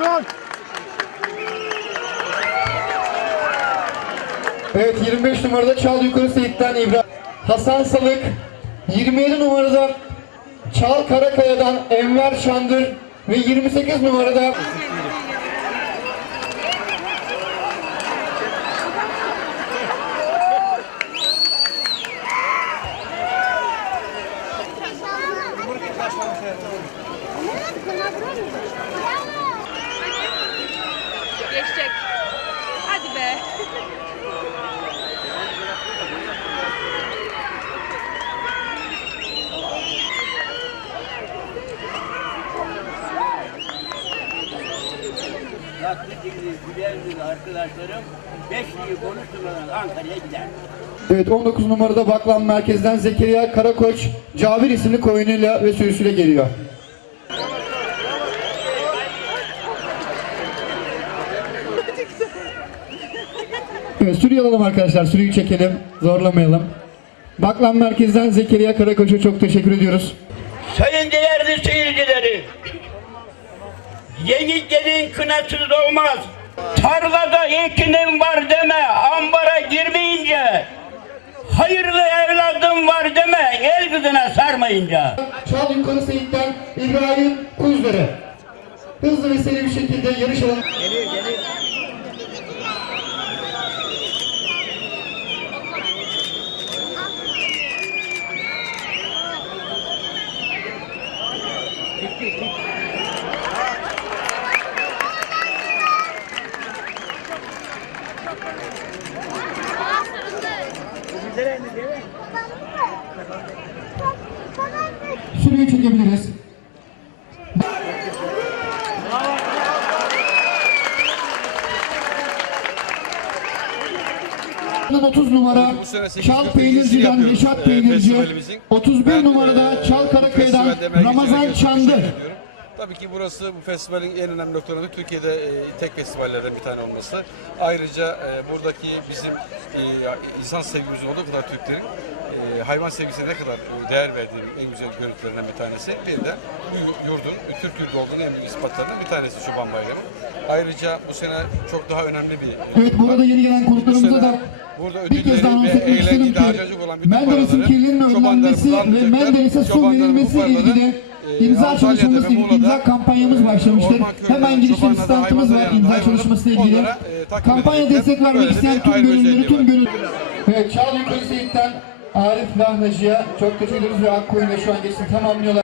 Good. Evet 25 numarada Çal Yukarı Seyit'ten İbrahim. Hasan Salık. 27 numarada Çal Karakaya'dan Enver Şandır. Ve 28 numarada Geçecek. Tatlı dilli, güler yüzlü arkadaşlarım 5 yıl konuşmadan Ankara'ya gider. Evet 19 numarada Baklan Merkez'den Zekeriya Karakoç Cavir isimli koyunuyla ve sürüsüyle geliyor. Evet sürüyü alalım arkadaşlar. Sürüyü çekelim. Zorlamayalım. Baklan Merkez'den Zekeriya Karakoç'a çok teşekkür ediyoruz. Sayın değerli seyircileri, yeni gelin kınasız olmaz. Tarlada ekinim var deme, ambara girmeyince. Hayırlı evladım var deme, el kızına sarmayınca. Çal Yukarı Seyit'ten İbrahim Kuzdere. Hızlı ve seri bir şekilde yarış alanı. Sürüyü çekebiliriz. 30 numara Çal Peynirci'den yapıyoruz, Reşat e, Peynirci, festivalimizin. 31 Ben, numarada e, Çal emeği Ramazan Çandı. Tabii ki burası bu festivalin en önemli noktaları Türkiye'de e, tek festivallerden bir tane olması. Ayrıca e, buradaki bizim e, insan sevgimizin olduğu kadar Türklerin e, hayvan sevgisine ne kadar e, değer verdiği en güzel görüntülerinden bir tanesi. Bir de bu yurdun e, Türk yurdu olduğunu en büyük ispatlarından bir tanesi Çoban Bayramı. Ayrıca bu sene çok daha önemli bir Evet bu arada yeni gelen konuklarımıza da Burada bir kez daha ödülleri ve ki harcayacak olan bütün paraları çobanlarımızdan ve Menderes'e çobanların verilmesi ilgili imza çalışması, ve Muğla'da, imza kampanyamız başlamıştır. Hemen girişte bir standımız var imza çalışmasıyla ilgili. onlara, e, Kampanya destek vermek isteyen tüm gönüllüleri, tüm var. gönüllü. Evet Çağlı Yukarı Seyit'ten Arif Lahnacı'ya çok teşekkür ederiz ve Akkoyun'da şu an geçti tamamlıyorlar.